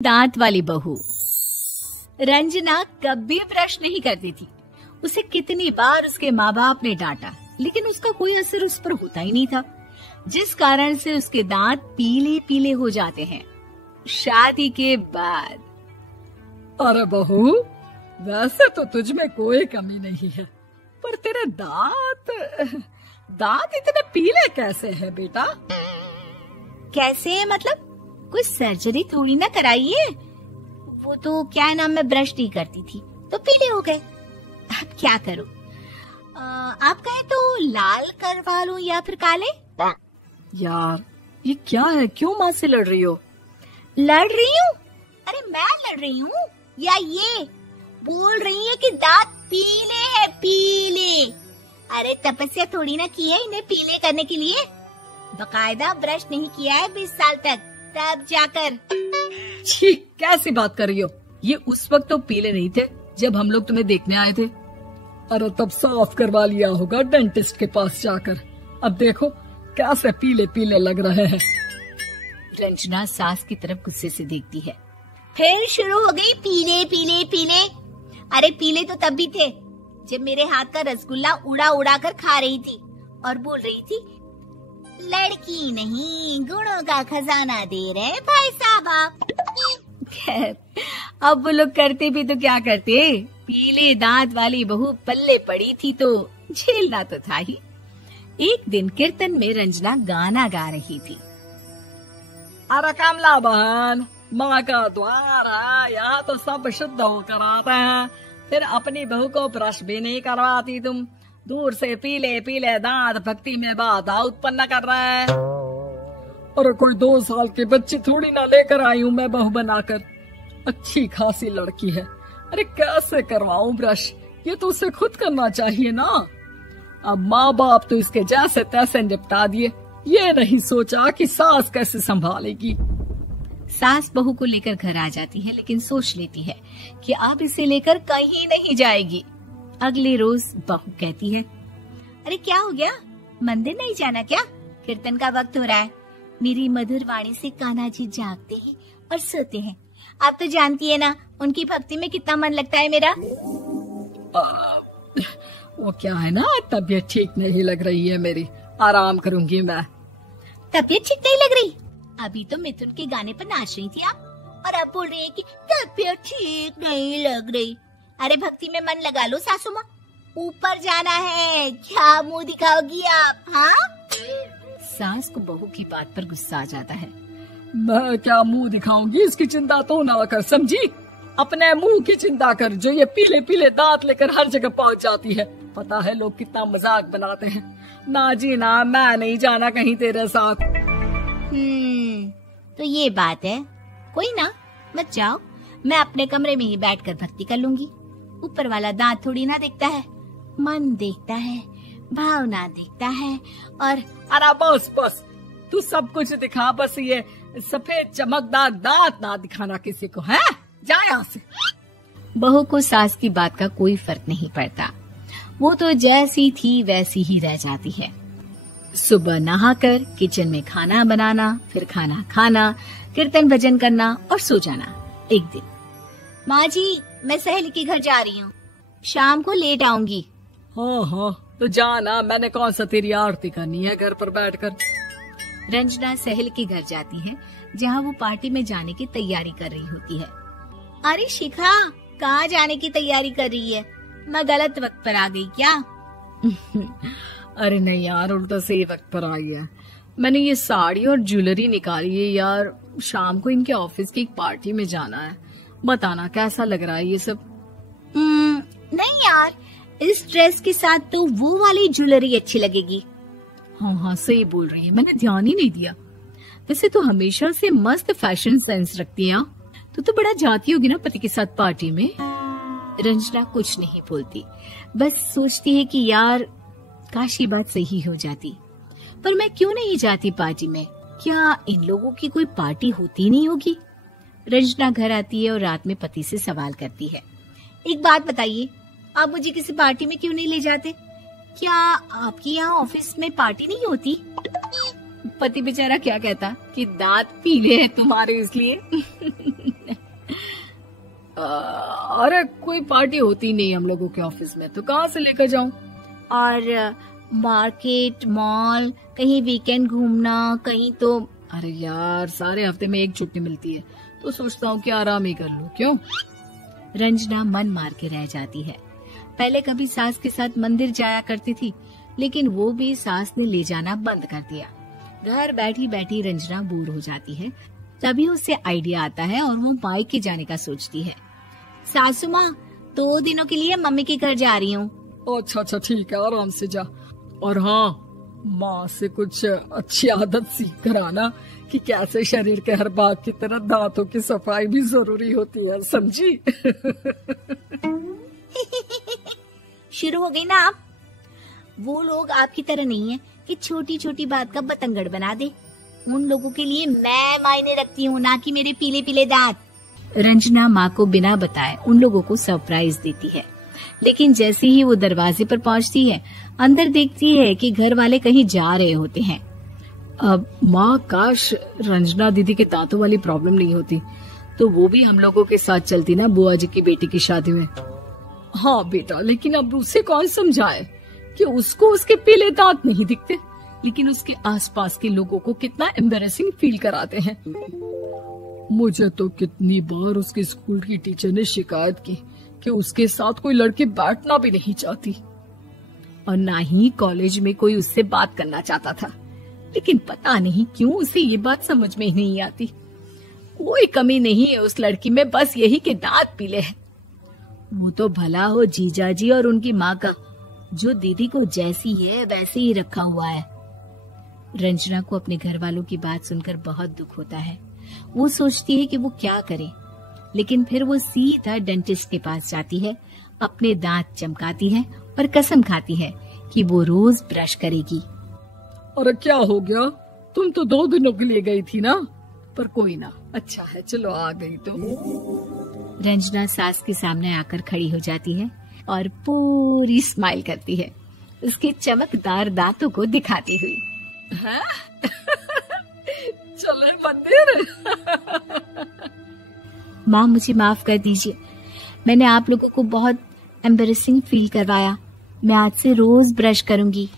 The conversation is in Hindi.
दांत वाली बहू। रंजना कभी ब्रश नहीं करती थी। उसे कितनी बार उसके माँ बाप ने डांटा, लेकिन उसका कोई असर उस पर होता ही नहीं था, जिस कारण से उसके दांत पीले पीले हो जाते हैं। शादी के बाद अरे बहू, वैसे तो तुझ में कोई कमी नहीं है, पर तेरे दांत इतने पीले कैसे हैं बेटा? कैसे मतलब? कोई सर्जरी थोड़ी ना कराइए। वो तो क्या नाम, मैं ब्रश नहीं करती थी तो पीले हो गए। अब क्या करूं? आप कहें तो लाल करवा लूं या फिर काले? यार ये क्या है, क्यों माँ से लड़ रही हो? लड़ रही हूँ? अरे मैं लड़ रही हूँ या ये बोल रही है कि दांत पीले हैं, पीले। अरे तपस्या थोड़ी ना की है इन्हें पीले करने के लिए। बकायदा ब्रश नहीं किया है 20 साल तक, तब जाकर। छी, कैसी बात कर रही हो? ये उस वक्त तो पीले नहीं थे जब हम लोग तुम्हें देखने आए थे। अरे तब साफ करवा लिया होगा डेंटिस्ट के पास जाकर। अब देखो कैसे पीले पीले लग रहे हैं। रंजना सास की तरफ गुस्से से देखती है। फिर शुरू हो गई पीले पीले पीले। अरे पीले तो तब भी थे जब मेरे हाथ का रसगुल्ला उड़ा उड़ा कर खा रही थी और बोल रही थी, लड़की नहीं गुणों का खजाना दे रहे भाई साहब आप। खैर, अब वो लोग करते भी तो क्या करते, पीले दांत वाली बहू पल्ले पड़ी थी तो झेलना तो था ही। एक दिन कीर्तन में रंजना गाना गा रही थी। अरे कमला बहन, माँ का द्वार है, यहाँ तो सब शुद्ध होकर आते हैं, फिर अपनी बहू को ब्रश भी नहीं करवाती तुम। दूर से पीले पीले दांत भक्ति में बाधा उत्पन्न कर रहे हैं। अरे कोई 2 साल की बच्ची थोड़ी ना लेकर आई हूँ मैं बहू बनाकर। अच्छी खासी लड़की है, अरे कैसे करवाऊं ब्रश? ये तो उसे खुद करना चाहिए ना। अब माँ बाप तो इसके जैसे तैसे निपटा दिए, ये नहीं सोचा कि सास कैसे संभालेगी। सास बहू को लेकर घर आ जाती है, लेकिन सोच लेती है कि अब इसे लेकर कहीं नहीं जाएगी। अगले रोज बहू कहती है, अरे क्या हो गया, मंदिर नहीं जाना क्या? कीर्तन का वक्त हो रहा है। मेरी मधुर वाणी से कान्हा जी जागते हैं और सोते हैं। आप तो जानती है ना उनकी भक्ति में कितना मन लगता है मेरा। वो क्या है ना, तबीयत ठीक नहीं लग रही है मेरी, आराम करूंगी मैं। तबीयत ठीक नहीं लग रही? अभी तो मिथुन के गाने पर नाच रही थी आप, और अब बोल रही है कि तबीयत ठीक नहीं लग रही। अरे भक्ति में मन लगा लो सासू माँ, ऊपर जाना है, क्या मुंह दिखाओगी आप? हाँ? सास को बहू की बात पर गुस्सा आ जाता है। मैं क्या मुंह दिखाऊंगी, इसकी चिंता तो ना कर, समझी? अपने मुंह की चिंता कर, जो ये पीले पीले दांत लेकर हर जगह पहुंच जाती है। पता है लोग कितना मजाक बनाते हैं। ना जी ना, मैं नहीं जाना कहीं तेरे साथ। तो ये बात है, कोई ना, मत जाओ, मैं अपने कमरे में ही बैठकर भक्ति कर लूंगी। ऊपर वाला दांत थोड़ी ना देखता है, मन देखता है, भावना देखता है। और अरे बस बस, तू सब कुछ दिखा, बस ये सफेद चमकदार दांत ना दिखाना किसी को, है? जा यहाँ से। बहू को सास की बात का कोई फर्क नहीं पड़ता, वो तो जैसी थी वैसी ही रह जाती है। सुबह नहाकर किचन में खाना बनाना, फिर खाना खाना, कीर्तन भजन करना और सो जाना। एक दिन, माँ जी मैं सहेली के घर जा रही हूँ, शाम को लेट आऊंगी। हाँ हाँ तो जाना, मैंने कौन सा तेरी आरती करनी है घर पर बैठकर। रंजना सहेली के घर जाती है, जहाँ वो पार्टी में जाने की तैयारी कर रही होती है। अरे शिखा, कहाँ जाने की तैयारी कर रही है? मैं गलत वक्त पर आ गई क्या? अरे नहीं यार, उल्टा सही वक्त पर आई है। मैंने ये साड़ी और ज्वेलरी निकाली है यार, शाम को इनके ऑफिस की एक पार्टी में जाना है। बताना कैसा लग रहा है ये सब? नहीं यार, इस ड्रेस के साथ तो वो वाली ज्वेलरी अच्छी लगेगी। हाँ हाँ सही बोल रही है, मैंने ध्यान ही नहीं दिया। वैसे तो हमेशा से मस्त फैशन सेंस रखती है। तो बड़ा जाती होगी ना पति के साथ पार्टी में। रंजना कुछ नहीं बोलती, बस सोचती है कि यार काश ये बात सही हो जाती, पर मैं क्यों नहीं जाती पार्टी में? क्या इन लोगों की कोई पार्टी होती नहीं होगी? रंजना घर आती है और रात में पति से सवाल करती है, एक बात बताइए, आप मुझे किसी पार्टी में क्यों नहीं ले जाते? क्या आपके यहाँ ऑफिस में पार्टी नहीं होती? पति बेचारा क्या कहता कि दांत पीले हैं तुम्हारे इसलिए। अरे कोई पार्टी होती नहीं हम लोगों के ऑफिस में, तो कहाँ से लेकर जाऊं? और मार्केट, मॉल, कहीं वीकेंड घूमना, कहीं तो। अरे यार, सारे हफ्ते में एक छुट्टी मिलती है, तो सोचता हूँ कि आराम ही कर लूं। क्यों? रंजना मन मार के रह जाती है। पहले कभी सास के साथ मंदिर जाया करती थी, लेकिन वो भी सास ने ले जाना बंद कर दिया। घर बैठी बैठी रंजना बोर हो जाती है। तभी उसे आइडिया आता है और वो मायके जाने का सोचती है। सासू माँ, 2 दिनों के लिए मम्मी के घर जा रही हूँ। अच्छा ठीक है, आराम से जा। और हाँ, माँ से कुछ अच्छी आदत सीख कर आना कि कैसे शरीर के हर भाग की तरह दांतों की सफाई भी जरूरी होती है, समझी? शुरू हो गई ना आप? वो लोग आपकी तरह नहीं है कि छोटी छोटी बात का बतंगड़ बना दे। उन लोगों के लिए मैं मायने रखती हूँ, ना कि मेरे पीले पीले दांत। रंजना माँ को बिना बताए उन लोगों को सरप्राइज देती है, लेकिन जैसे ही वो दरवाजे पर पहुँचती है, अंदर देखती है कि घर वाले कहीं जा रहे होते हैं। अब माँ, काश रंजना दीदी के दांतों वाली प्रॉब्लम नहीं होती, तो वो भी हम लोगों के साथ चलती ना बुआ जी की बेटी की शादी में। हाँ बेटा, लेकिन अब उसे कौन समझाए कि उसको उसके पीले दांत नहीं दिखते, लेकिन उसके आसपास के लोगों को कितना एम्बैरेसिंग फील कराते हैं। मुझे तो कितनी बार उसके स्कूल की टीचर ने शिकायत की कि उसके साथ कोई लड़की बैठना भी नहीं चाहती, और ना ही कॉलेज में कोई उससे बात करना चाहता था। लेकिन पता नहीं क्यों उसे ये बात समझ में ही नहीं आती। कोई कमी नहीं है उस लड़की में, बस यही कि दांत पीले हैं। वो तो भला हो जीजा जी और उनकी माँ का, जो दीदी को जैसी है वैसे ही रखा हुआ है। रंजना को अपने घर वालों की बात सुनकर बहुत दुख होता है। वो सोचती है कि वो क्या करे, लेकिन फिर वो सीधा डेंटिस्ट के पास जाती है, अपने दांत चमकाती है और कसम खाती है कि वो रोज ब्रश करेगी। अरे क्या हो गया? तुम तो 2 दिनों के लिए गई थी ना, पर कोई ना, अच्छा है, चलो आ गई तो। रंजना सास के सामने आकर खड़ी हो जाती है और पूरी स्माइल करती है, उसके चमकदार दांतों को दिखाती हुई। हैं? चले मंदिर? माँ, मुझे माफ कर दीजिए, मैंने आप लोगों को बहुत एम्बैरेसिंग फील करवाया। मैं आज से रोज ब्रश करूंगी।